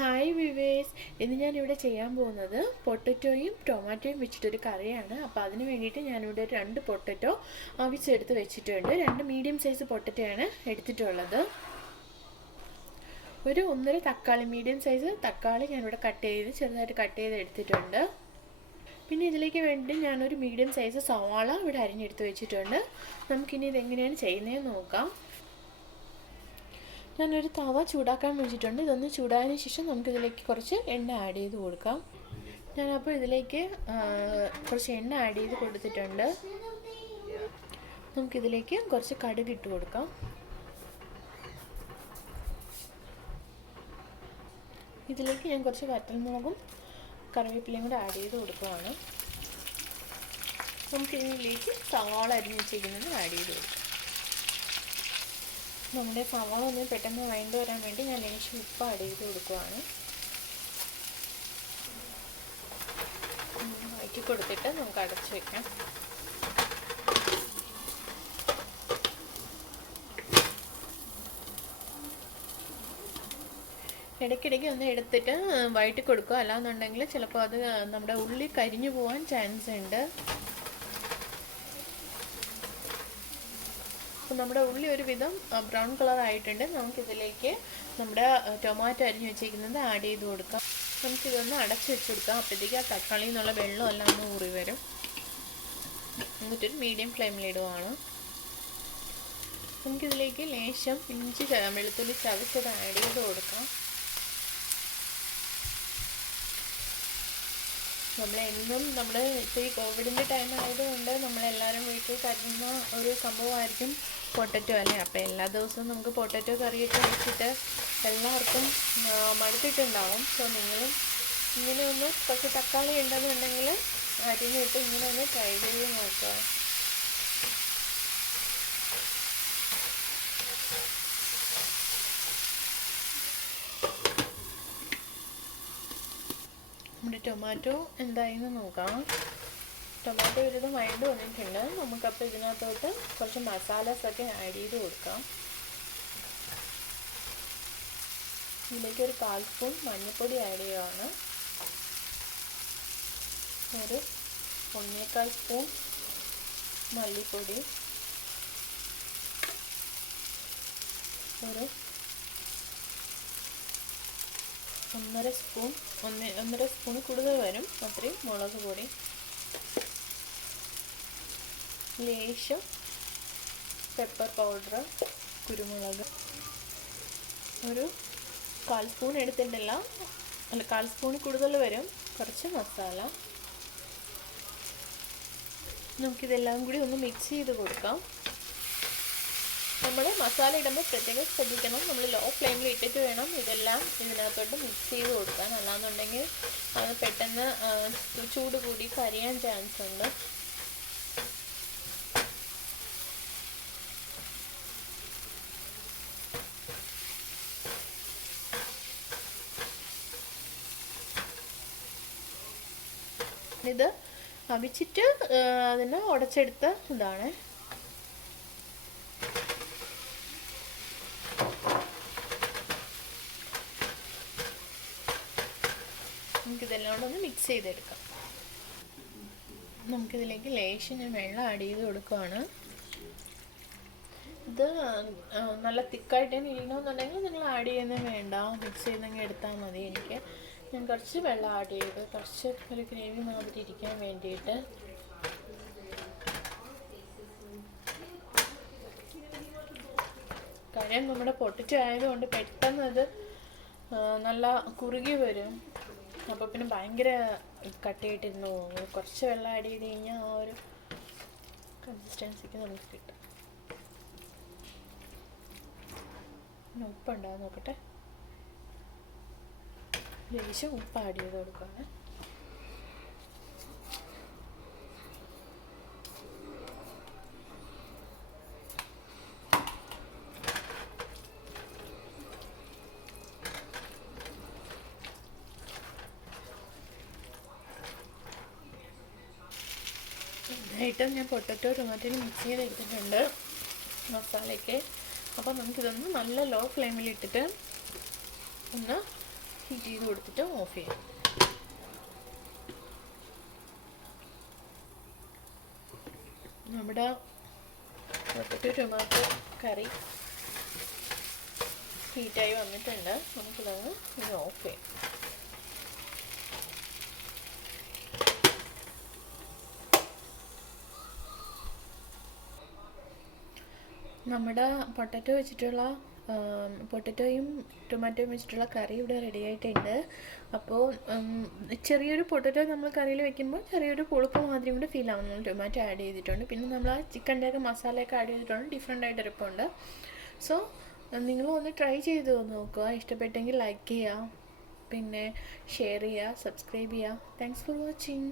Hi വിവേസ്, ഇന്ന് ഞാനിവിടെ ചെയ്യാൻ പോകുന്നത് പൊട്ടറ്റോയും ടൊമാറ്റോയും വെച്ചിട്ടൊരു കറിയാണ്. അപ്പോൾ അതിന് വേണ്ടിയിട്ട് ഞാനിവിടെ 2 പൊട്ടറ്റോ അവിച്ചെടുത്ത് വെച്ചിട്ടുണ്ട്. 2 മീഡിയം സൈസ് പൊട്ടറ്റോയാണ് എടുത്തിട്ടുള്ളത്. ഒരു 1.5 തക്കാളി, മീഡിയം സൈസ് തക്കാളി ഞാനിവിടെ ചെറുതായിട്ട് കട്ട് ചെയ്ത് എടുത്തിട്ടുണ്ട്. പിന്നെ ഇതിലേക്ക് വേണ്ടി ഞാനൊരു മീഡിയം സൈസ് സവാള ഇവിടെ അരിഞ്ഞെടുത്ത് വെച്ചിട്ടുണ്ട്. നമുക്കിനി ഇതെങ്ങനെയാണ് ചെയ്യുന്നതെന്ന് നോക്കാം. ഞാനൊരു തവ ചൂടാക്കാൻ വെച്ചിട്ടുണ്ട്. ഇതൊന്ന് ചൂടായതിനു ശേഷം നമുക്കിതിലേക്ക് കുറച്ച് എണ്ണ ആഡ് ചെയ്ത് കൊടുക്കാം. ഞാനപ്പോൾ ഇതിലേക്ക് കുറച്ച് എണ്ണ ആഡ് ചെയ്ത് കൊടുത്തിട്ടുണ്ട്. നമുക്കിതിലേക്ക് കുറച്ച് കടുക് ഇട്ട് കൊടുക്കാം. ഇതിലേക്ക് ഞാൻ കുറച്ച് വറ്റൽമുളകും കറിവേപ്പിലയും കൂടെ ആഡ് ചെയ്ത് കൊടുക്കുകയാണ്. നമുക്കിതിലേക്ക് സവാള അരിഞ്ഞ് വെച്ചിരിക്കുന്നത് ആഡ് ചെയ്ത് കൊടുക്കാം. നമ്മുടെ സവാള ഒന്ന് പെട്ടെന്ന് വഴണ്ട് വരാൻ വേണ്ടി ഞാൻ ലേശം ഉപ്പ് ആഡ് ചെയ്ത് കൊടുക്കുകയാണ്. വഴറ്റി കൊടുത്തിട്ട് നമുക്ക് അടച്ചു വയ്ക്കാം. ഇടയ്ക്കിടയ്ക്ക് ഒന്ന് എടുത്തിട്ട് വഴറ്റി കൊടുക്കുക, അല്ലാന്നുണ്ടെങ്കിൽ ചിലപ്പോൾ അത് നമ്മുടെ ഉള്ളി കരിഞ്ഞു പോകാൻ ചാൻസ് ഉണ്ട്. അപ്പോൾ നമ്മുടെ ഉള്ളി ഒരുവിധം ബ്രൗൺ കളർ ആയിട്ടുണ്ട്. നമുക്കിതിലേക്ക് നമ്മുടെ ടൊമാറ്റോ അരിഞ്ഞ് വെച്ചിരിക്കുന്നത് ആഡ് ചെയ്ത് കൊടുക്കാം. നമുക്കിതൊന്ന് അടച്ച് വെച്ച് കൊടുക്കാം. അപ്പോഴത്തേക്ക് ആ തക്കാളിയിൽ നിന്നുള്ള വെള്ളം എല്ലാം ഒന്ന് ഊറി വരും. എന്നിട്ടൊരു മീഡിയം ഫ്ലെയിമിലിടുവാണ്. നമുക്കിതിലേക്ക് ലേശം ഇഞ്ചി വെളുത്തുള്ളി ചതച്ചത് ആഡ് ചെയ്ത് കൊടുക്കാം. നമ്മളെന്നും ഇപ്പോൾ ഈ കോവിഡിൻ്റെ ടൈം ആയതുകൊണ്ട് നമ്മളെല്ലാവരും വീട്ടിൽ കരുതുന്ന ഒരു സംഭവമായിരിക്കും പൊട്ടറ്റോ അല്ലേ. അപ്പോൾ എല്ലാ ദിവസവും നമുക്ക് പൊട്ടറ്റോ കറിയൊക്കെ വെച്ചിട്ട് എല്ലാവർക്കും മടുത്തിട്ടുണ്ടാവും. സോ നിങ്ങളും ഇങ്ങനെ ഒന്ന് കുറച്ച് തക്കാളി ഉണ്ടെന്നുണ്ടെങ്കിൽ അരിഞ്ഞിട്ട് ഇങ്ങനെ ഒന്ന് ട്രൈ ചെയ്ത് നോക്കുക. നമ്മുടെ ടൊമാറ്റോ എന്തായെന്ന് നോക്കാം. ടൊമാറ്റോ ഒരു വഴണ്ട് വന്നിട്ടുണ്ട്. നമുക്കപ്പോൾ ഇതിനകത്തോട്ട് കുറച്ച് മസാലാസൊക്കെ ആഡ് ചെയ്ത് കൊടുക്കാം. ഇതിലേക്ക് ഒരു 1/4 സ്പൂൺ മഞ്ഞൾപ്പൊടി ആഡ് ചെയ്യുകയാണ്. ഒരു 1/4 സ്പൂൺ മല്ലിപ്പൊടി, ഒരു 1.5 സ്പൂൺ കൂടുതൽ വരും അത്രയും മുളക് പൊടി, ലേശം പെപ്പർ പൗഡർ, കുരുമുളക്, ഒരു 1/4 സ്പൂൺ എടുത്തിട്ടില്ല, 1/4 സ്പൂൺ കൂടുതൽ വരും, കുറച്ച് മസാല. നമുക്കിതെല്ലാം കൂടി ഒന്ന് മിക്സ് ചെയ്ത് കൊടുക്കാം. നമ്മൾ മസാല ഇടുമ്പോൾ പ്രത്യേകം ശ്രദ്ധിക്കണം. നമ്മൾ ലോ ഫ്ലെയിമിൽ ഇട്ടിട്ട് വേണം ഇതെല്ലാം ഇതിനകത്തോട്ട് മിക്സ് ചെയ്ത് കൊടുക്കാൻ. അല്ലാന്നുണ്ടെങ്കിൽ അത് പെട്ടെന്ന് ചൂട് കൂടി കരിയാൻ ചാൻസ് ഉണ്ട്. ഇത് അവിച്ചിട്ട് അതിനെ ഉടച്ചെടുത്ത ഇതാണ്. നമുക്കിതെല്ലാം കൂടെ ഒന്ന് മിക്സ് ചെയ്തെടുക്കാം. നമുക്കിതിലേക്ക് ലേശം ഞാൻ വെള്ളം ആഡ് ചെയ്ത് കൊടുക്കുകയാണ്. ഇത് നല്ല തിക്കായിട്ട് തന്നെ ഇരിക്കണമെന്നുണ്ടെങ്കിൽ നിങ്ങൾ ആഡ് ചെയ്യുന്നത് വേണ്ട, മിക്സ് ചെയ്തെങ്കിൽ എടുത്താൽ മതി. ഞാൻ കുറച്ച് വെള്ളം ആഡ് ചെയ്ത് കുറച്ച് ഒരു ഗ്രേവി മാതിരി ഇരിക്കാൻ വേണ്ടിയിട്ട്. കാര്യം നമ്മുടെ പൊട്ടറ്റോ ആയതുകൊണ്ട് പെട്ടെന്ന് അത് നല്ല കുറുകി വരും. അപ്പോൾ പിന്നെ ഭയങ്കര കട്ടിയായിട്ടിരുന്ന് പോകും. കുറച്ച് വെള്ളം ആഡ് ചെയ്ത് കഴിഞ്ഞാൽ ആ ഒരു കൺസിസ്റ്റൻസിക്ക് നമുക്ക് കിട്ടും. ഉപ്പുണ്ടാകും നോക്കട്ടെ. ലേശം ഉപ്പ് ആഡ് ചെയ്ത് കൊടുക്കുകയാണ്. നന്നായിട്ട് ഞാൻ പൊട്ടറ്റോ ടൊമാറ്റോയിൽ മിക്സ് ചെയ്തെടുത്തിട്ടുണ്ട് മസാലയ്ക്ക്. അപ്പോൾ നമുക്കിതൊന്ന് നല്ല ലോ ഫ്ലെയിമിൽ ഇട്ടിട്ട് ഒന്ന് ഹീറ്റ് ചെയ്ത് കൊടുത്തിട്ട് ഓഫ് ചെയ്യാം. നമ്മുടെ പൊട്ടറ്റോ ടൊമാറ്റോ കറി ഹീറ്റായി വന്നിട്ടുണ്ട്. നമുക്കിതങ്ങ് ഇത് ഓഫ് ചെയ്യാം. നമ്മുടെ പൊട്ടറ്റോയും ടൊമാറ്റോയും വെച്ചിട്ടുള്ള കറി ഇവിടെ റെഡി ആയിട്ടുണ്ട്. അപ്പോൾ ചെറിയൊരു പൊട്ടറ്റോ നമ്മൾ കറിയിൽ വെക്കുമ്പോൾ ചെറിയൊരു പുളിപ്പ് മാതിരി കൂടെ ഫീൽ ആവുന്നു. ടൊമാറ്റോ ആഡ് ചെയ്തിട്ടുണ്ട്. പിന്നെ നമ്മൾ ആ ചിക്കൻ്റെയൊക്കെ മസാലയൊക്കെ ആഡ് ചെയ്തിട്ടുണ്ട്. ഡിഫറെൻ്റ് ആയിട്ട് ഇരിപ്പുണ്ട്. സോ നിങ്ങളും ഒന്ന് ട്രൈ ചെയ്ത് നോക്കുക. ഇഷ്ടപ്പെട്ടെങ്കിൽ ലൈക്ക് ചെയ്യുക, പിന്നെ ഷെയർ ചെയ്യുക, സബ്സ്ക്രൈബ് ചെയ്യുക. Thanks for watching.